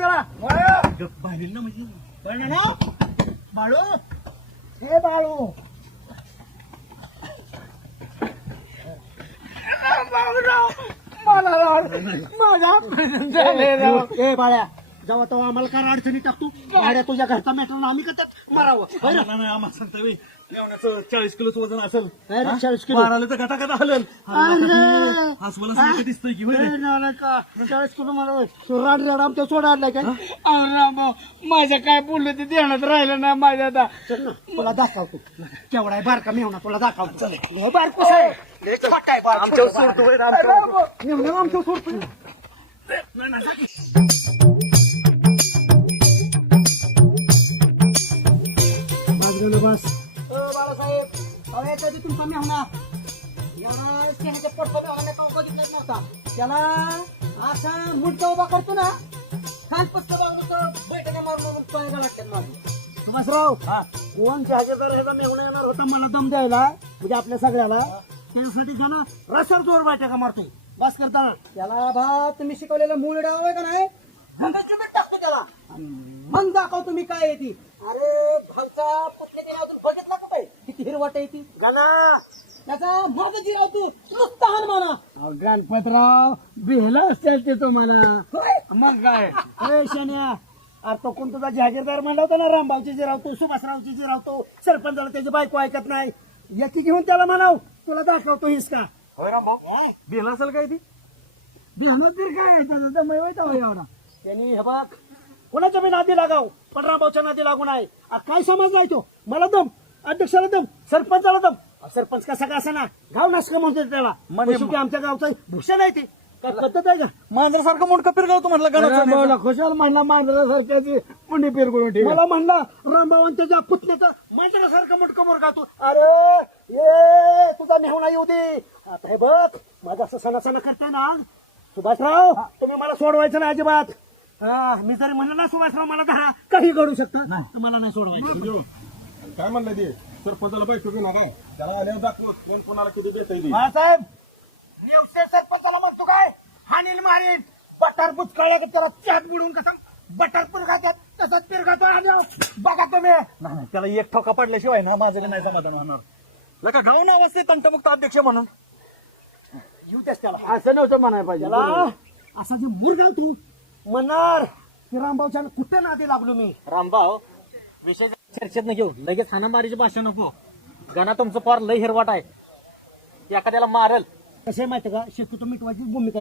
त्याला बाहेर ना म्हणजे बरं ना बाळू हे बाळू ए बाळ्या जेव्हा तेव्हा आम्हाला काय अडचणी टाकतो भाड्या तुझ्या घरचा मॅटर आम्ही करतात मारावं नाही आम्हाला सांगता मेवण्याचं 40 किलोचं वजन असेल 40 किलो मारायला तर गटा गटा हलल आज मला सारखं दिसतंय की होय रे? 40 किलो मला राड राड आमच्या सोडा आणलाय काय माझ्या काय बोललं ते ध्यानात राहिलं ना माझ्या आता तुला दाखवतो केवढा आहे बारका मेवणा तुला दाखवतो लय बारको आहे छोटा आहे आमच्यावर सोडतो होय रे, आमच्यावर. मेवणा आमच्या सोडतो बस बाळासाहेब अरे कधी तुमचा मेवणा एवढा शेणाच्या पडतो मेवणा का बघितलं नव्हता त्याला असा मुद्दा उभा करतो ना खान पत्ता बैठका मारून पायगा लागतात माझं सुभाषराव कोण जहागीरदार ह्याचा मेवणा येणार होता मला दम द्यायला म्हणजे आपल्या सगळ्याला त्यासाठी त्याला रसार जोर बैठका मारतोय बस करताना त्याला भा तुम्ही शिकवलेलं मूळ डाव आहे का नाही टाकतो त्याला मग दाखव तुम्ही काय आहे ती अरे भालचा पुतण्याने अजून बघितला का पाहिजे किती हिरवाट आहे ती गाना त्याचा मग जिराव तू नुसता हान म्हणा गणपतराव बिहला असेल ते तुम्हाला मग काय शन्या अरे तो कोण तुझा जहागीरदार म्हणला होता ना रामभाऊची जिरावतो सुभाषरावची जिरावतो सरपंचाला त्याची बायको ऐकत नाही याची घेऊन त्याला म्हणाव तुला दाखवतो हिसका होय रामभाऊ बेला असेल काय ती बिहान काय त्याचा दम एवढा त्यांनी हे बघ कोणाच्या बी नादी लागाव पण रामभाऊच्या नादी लागू नाही काय समजलाय तो मला दम अध्यक्षाला दम सरपंचाला दम सरपंच कसा का असा ना गाव नाशका म्हणतो त्याला म्हणजे आमच्या गावचा भूषण आहे ती काय पद्धत आहे का मांजरासारखं मोठं पिरगाव तू म्हटलं रामभाऊला खुशाल म्हणला मांजरासारख्याची पुण्य पेरगुण मला म्हणला रामभाऊ त्याच्या पुतण्याचं मांजरासारखं मोठं मोर तू अरे ये तुझा नेहून येऊ दे आता हे बघ माझा असं सणासणा करताय ना सुभाषराव तुम्ही मला सोडवायचं नाही अजिबात मी जरी म्हणलं ना सुभाषराव मला धरा काही घडू शकतं मला नाही सोडवायचं काय म्हणलं ते सरपंचाला बैठक नका त्याला आल्यावर दाखवत कोण कोणाला किती देत साहेब नेवसे सरपंचाला म्हणतो काय हानील मारीन बटर बुचकाळ्या का त्याला चाट बुडून कसं बटर पुरगात्यात तसंच पिरगातो बघा तुम्ही नाही त्याला एक ठोका पडल्याशिवाय ना माझं नाही समाधान होणार लका गाव नाव असते तंटमुक्त अध्यक्ष म्हणून येऊ त्याच त्याला असं नव्हतं म्हणायला पाहिजे असा जे मुरगल तू म्हणणार की रामभाऊच्या कुठे नादी लागलो मी रामभाऊ विषय चर्चेत न घेऊ लगेच हाणामारीची भाषा नको गाणं तुमचं फार लय हिरवाट आहे एखाद्याला मारल कसं माहिती का शक्यतो मिटवायची भूमिका